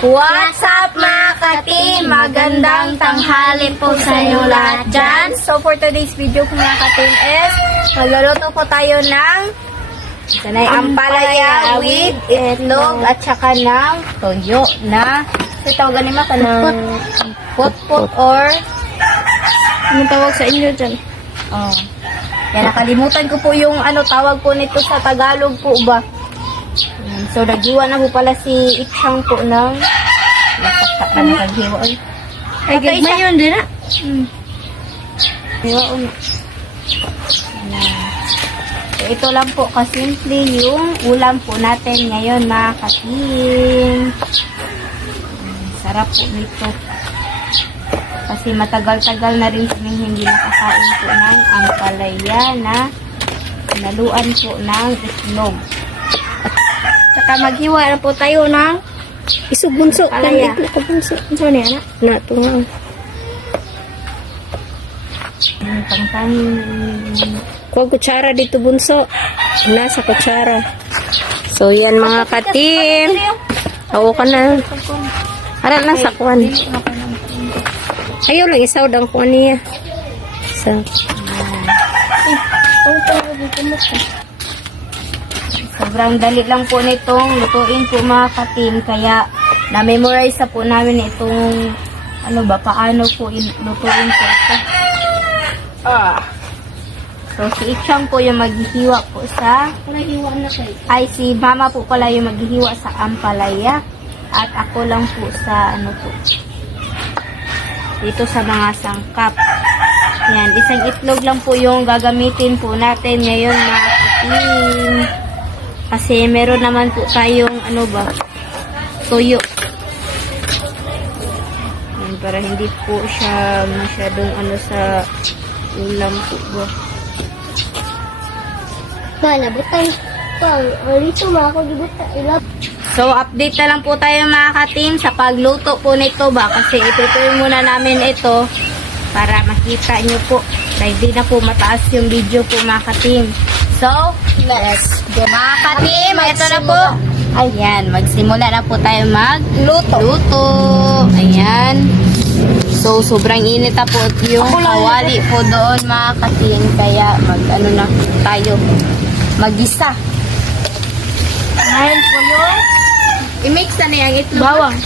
What's up mga ka-team? Magandang tanghali po sa inyo lahat dyan. So for today's video po mga ka-team is magluluto po tayo ng sanay ampalaya with itlog at saka ng toyo na tawagan nila ka ng put-put or Anong tawag sa inyo dyan? oh. Yan, nakalimutan ko po yung tawag po nito sa Tagalog po ba. So naghiwa na po pala si Ichang po ng naghiwa. Ay, gagmay yun din na. Hiwa uno. So ito lang po kasimple yung ulam po natin ngayon mga ka-team. Sarap po nito. Kasi matagal-tagal na rin kaming hindi nakakain po ng ampalaya na naluan po ng itlog. Saka maghiwa na po tayo ng isubunso. Alaya. Bunso. Bunso niya na. Natungang. Kuha kutsara dito bunso. Nasa kutsara. So yan mga ka-team. Oo ka na. Harap na sa kuwan. Ayaw lang isaw dang kuwan niya. So. Sobrang dali lang po nitong lutuin po mga ka-team. Kaya na-memorize na po namin itong paano po lutuin po ito. So si Ichang po yung maghihiwa po sa si mama po pala yung maghihiwa sa ampalaya. At ako lang po sa dito sa mga sangkap. Yan, isang itlog lang po yung gagamitin po natin ngayon mga ka-team. Kasi meron naman po tayong toyo. Yan, para hindi po siya masyadong sa ulam po ba. Nalabutan. Dito mga kagibutang. So, update na lang po tayo mga ka-team sa pagluto po nito ba. Kasi itutuloy muna namin ito para makita nyo po na hindi na po mataas yung video po mga ka-team. So, let's go mga ka-team. Ito na po. Ayan, magsimula na po tayo magluto. Ayan. So, sobrang init na po yung kawali po doon mga ka-team. Kaya na tayo mag-isa. Ngayon po yung i-mix na yung itlog. Bawang.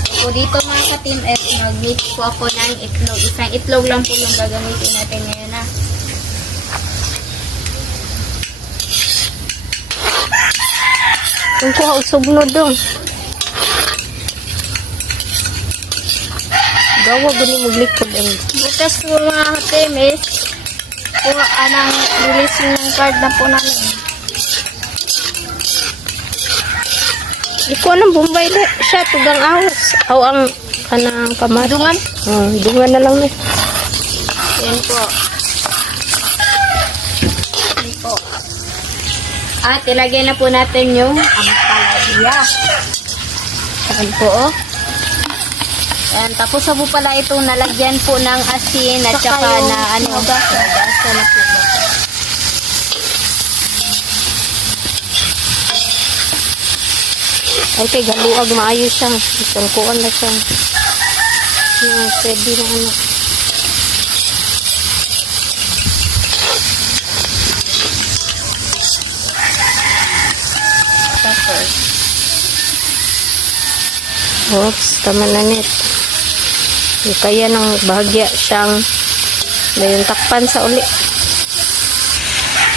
Ako po dito mga ka-team mag-mix po ako ng itlog. Isang itlog lang po yung gagamitin natin ngayon na. Kung kuha usog no dong. Gawa gani maglikod ang. Bukas po mga ka-team is kuha ng releasing ng card na po namin. Ikaw ng Bombay na siya tugang awas. Aw ang kanang kamay. Dungan? Dungan na lang ni. Yan po. Yan po. At ilagay na po natin yung ampalaya. Yan po oh. Yan, tapos na po pala itong nalagyan po ng asin at saka na gasa na po. Ay kay galuag maayo siya. Isang kuan na siya. Yan, pwede na Tapos, oops, tama na net. Kaya nang bahagya siyang yung takpan sa uli.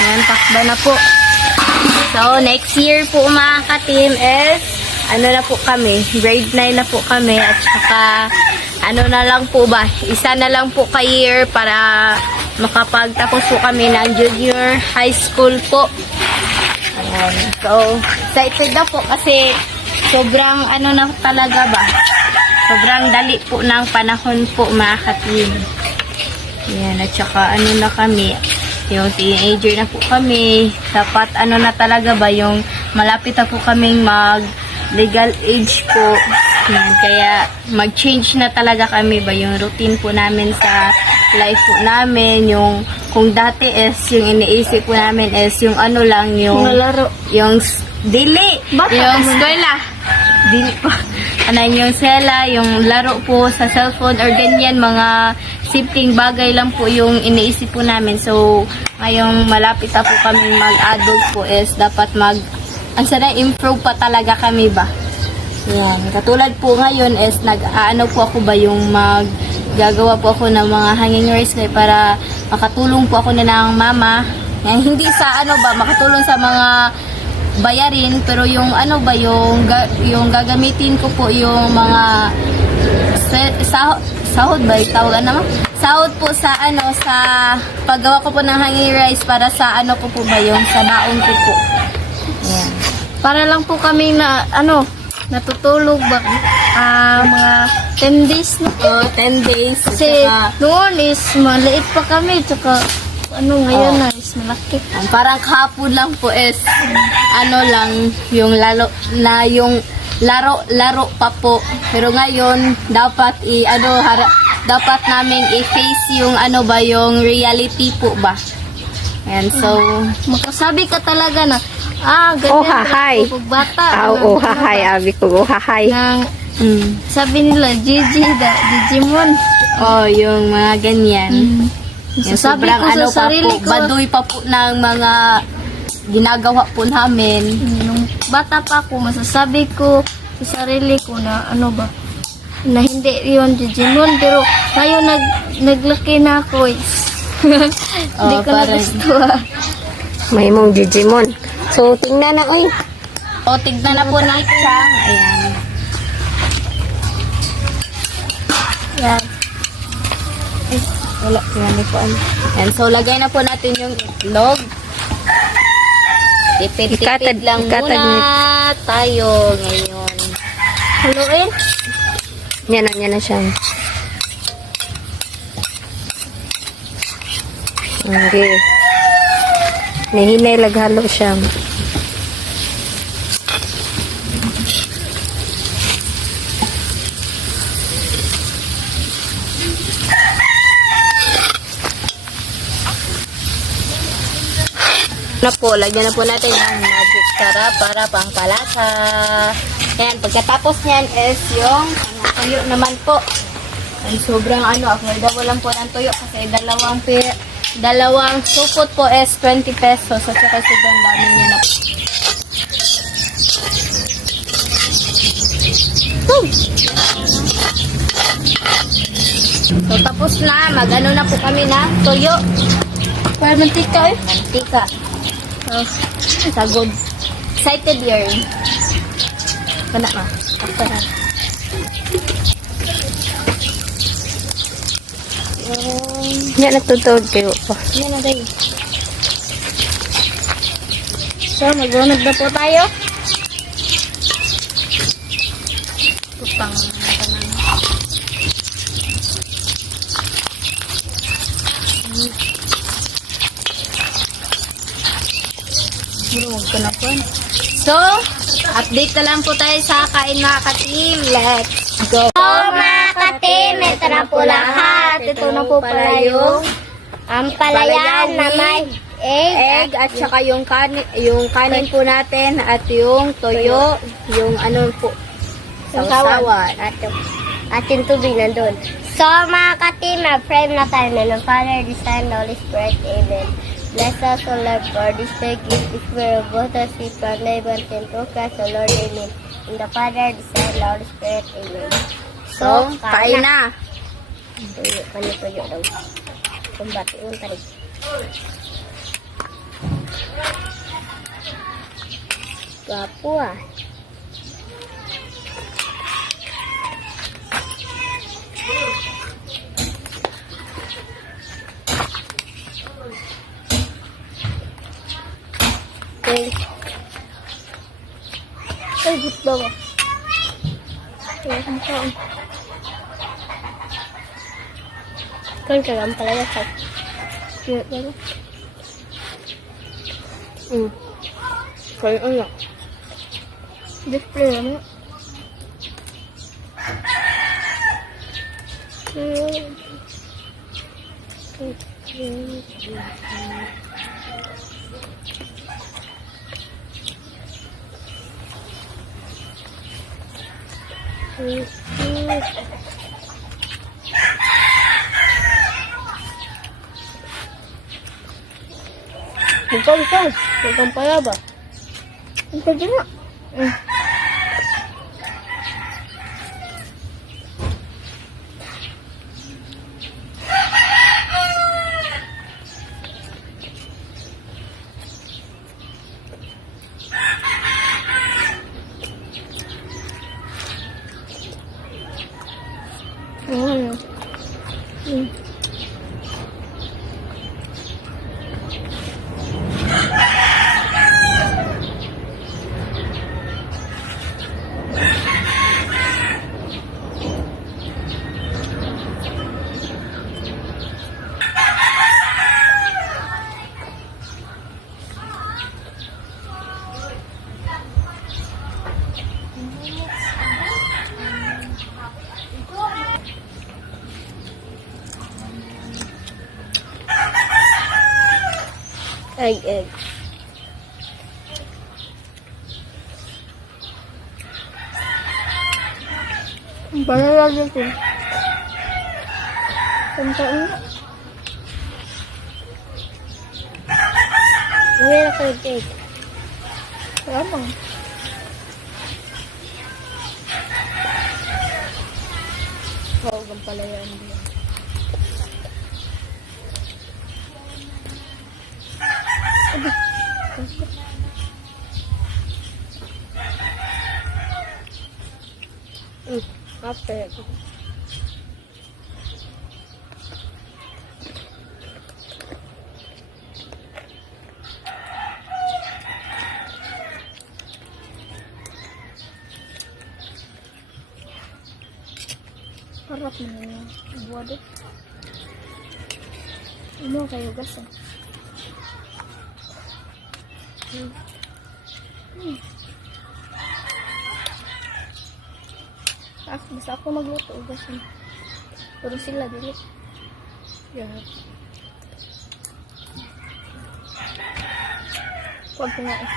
yan, takba na po. So, next year po mga ka-team is, na po kami, grade 9 na po kami, at saka, na lang po ba, isa na lang po ka-year para makapagtapos po kami ng junior high school po. Ayan. So, excited na po kasi sobrang na talaga ba, sobrang dali po ng panahon po mga ka-team. Ayan, at saka na kami, yung teenager na po kami, dapat na talaga ba yung malapit na po kaming mag legal age po Yan, kaya mag-change na talaga kami ba yung routine po namin sa life po namin, yung kung dati is yung iniisip po namin is yung ano lang yung Mga laro. yung dili yung eskwela dili po ano yung sela yung laro po sa cellphone or ganyan mga simpleng bagay lang po yung iniisip po namin. So ngayong malapit na po kami mag-adult po is dapat ang sana improve pa talaga kami ba. Yan. Katulad po ngayon is nag-aano po ako ba yung gagawa po ako ng mga hanging rice para makatulong po ako na ng mama. Yan, hindi sa ano ba, makatulong sa mga bayarin, pero yung ano ba, yung gagamitin ko po yung mga sahod ba, tawagan naman? Sahod po sa ano, sa paggawa ko po ng hanging rice para sa ano ko po ba, yung sa baon ko po. Yan. Para lang po kami na, natutulog ba? Mga 10 days na. 10 days. Kasi Saka, noon is maliit pa kami. Tsaka ngayon na is malaki. parang kahapon lang po is ano lang yung laro pa po, pero ngayon dapat dapat namin i-face yung ano ba yung reality po ba. And so Makasabi ka talaga na, ganyan Oh, hahay. pala pag bata. Oh, hahay. Abi ko, hahay. Nang, sabi nila, Digimon. yung mga ganyan. Yung Sabi sobrang ko sa ano pa sarili po, ko, baduy pa po ng mga ginagawa po namin. nung bata pa ako, masasabi ko sa sarili ko na na hindi yon Digimon. Pero ngayon naglaki na ako. Hindi ko na parang- gusto. May mong Digimon. So, tingnan na, oy. O, tignan na po natin siya. Ayan. Yan. Wala, tingnan po. Ayan, so lagay na po natin yung itlog. Tipid-tipid lang Ikatag- muna tayo ngayon. Haluin. Yan na siya. Okay. Nahinay laghalo siya. Na po, lagyan na po natin ng magic sarap para pangpalasa. Ayan, pagkatapos niyan is yung tuyo naman po. Ay, sobrang affordable lang po ng tuyo kasi dalawang supot po is 20 pesos. So, saka sobrang dami niya na po. So, tapos na. Mag-ano na po kami na tuyo. Para mantika Mantika. Sagod. Excited year. Kana ma. Kana. Yan natutod kayo pa. Yan na tayo. So, magunod na po tayo. Kupang. So, update na lang po tayo sa kain mga ka-team. Let's go! So, mga ka-team, ito na po lahat. Ito na po pala yung palayan na may egg at saka yung kanin po natin at yung toyo, yung ano po, sausawan. At yung tubig nandun. So, mga ka-team, pray na tayo na ng Father, the Son, the Holy Spirit. Amen. Bless us, O Lord, for this day gift is where both us we from heaven and to Christ, O Lord. Amen. In the Father, the Son, the Holy Spirit. Amen. So, kain na. Tuyo daw. Kumbati yung tarik. Gwapo ah. Okay. Ay, gut ba ba? Kaya kang kaon. Kan ka lang pala sa cute ba? Kain na. Display naman. Ikaw. Ikaw pala ba? Ikaw din na. Egg. Banana dito. Tantaan na. Uwi na kayo egg. Wala bang? Huwag pala yan. Kapit. Harap mo na yung buwado. Ano kayo gasa? Basta ako magluto ugasan. Pero sila dili. Yeah. Huwag ko nga eh.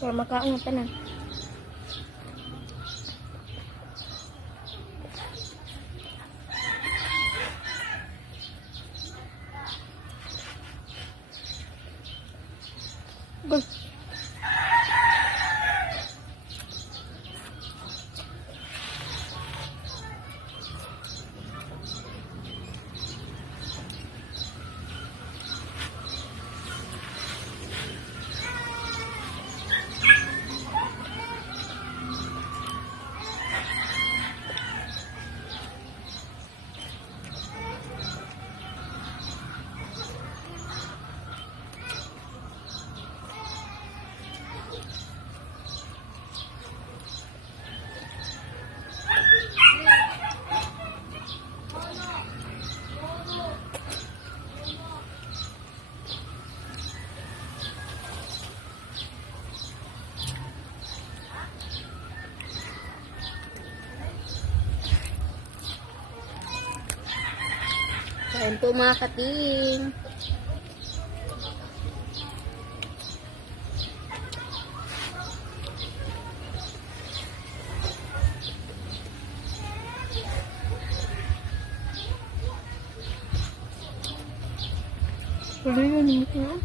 Para makaang na tanan. Good. Kain po mga kating. Pwede yun ito.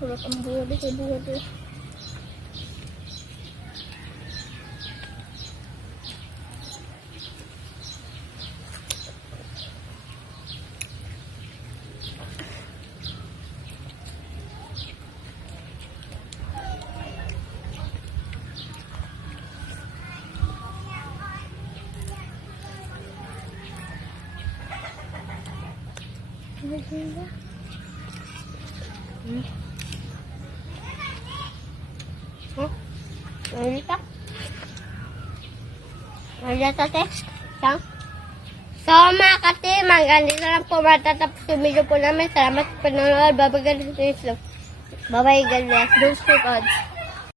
Sarap ang buwado kay buwado. Ano ta te? Sang? So, mga ka-team, hanggang dito lang po matatapos yung video po namin. Salamat sa panonood. Bye-bye, God bless. Bye-bye, God bless. Don't skip odds.